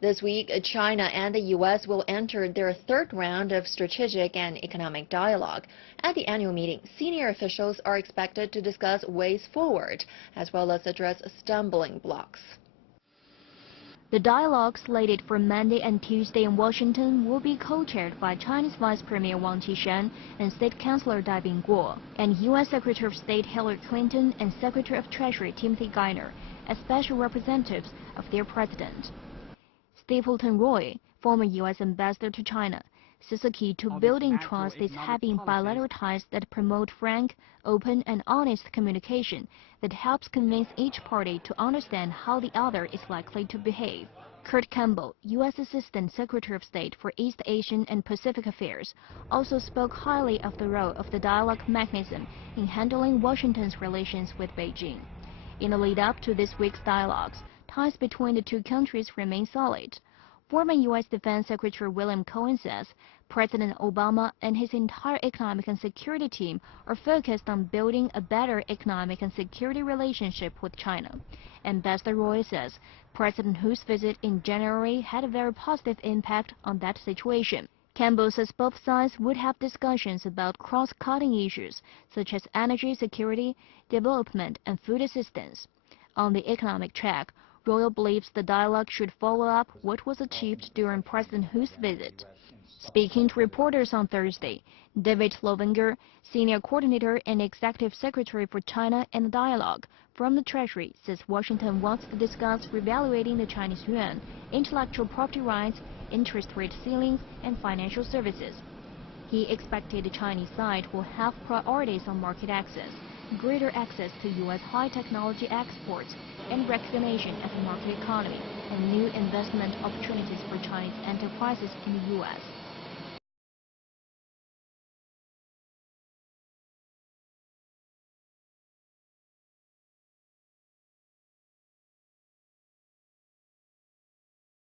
This week, China and the U.S. will enter their third round of strategic and economic dialogue. At the annual meeting, senior officials are expected to discuss ways forward, as well as address stumbling blocks. The dialogue slated for Monday and Tuesday in Washington will be co-chaired by Chinese Vice Premier Wang Qishan and State Councilor Dai Bingguo, and U.S. Secretary of State Hillary Clinton and Secretary of Treasury Timothy Geithner as special representatives of their president. Stapleton Roy, former U.S. ambassador to China, says the key to building trust is having bilateral ties that promote frank, open, and honest communication that helps convince each party to understand how the other is likely to behave. Kurt Campbell, U.S. Assistant Secretary of State for East Asian and Pacific Affairs, also spoke highly of the role of the dialogue mechanism in handling Washington's relations with Beijing. In the lead-up to this week's dialogues, ties between the two countries remain solid. Former U.S. Defense Secretary William Cohen says President Obama and his entire economic and security team are focused on building a better economic and security relationship with China. Ambassador Roy says President Hu's visit in January had a very positive impact on that situation. Campbell says both sides would have discussions about cross-cutting issues such as energy security, development, and food assistance. On the economic track, Royal believes the dialogue should follow up what was achieved during President Hu's visit. Speaking to reporters on Thursday, David Slovinger, Senior Coordinator and Executive Secretary for China and the Dialogue from the Treasury, says Washington wants to discuss revaluating the Chinese yuan, intellectual property rights, interest rate ceilings, and financial services. He expected the Chinese side will have priorities on market access, greater access to U.S. high-technology exports, and recognition as a market economy, and new investment opportunities for Chinese enterprises in the U.S.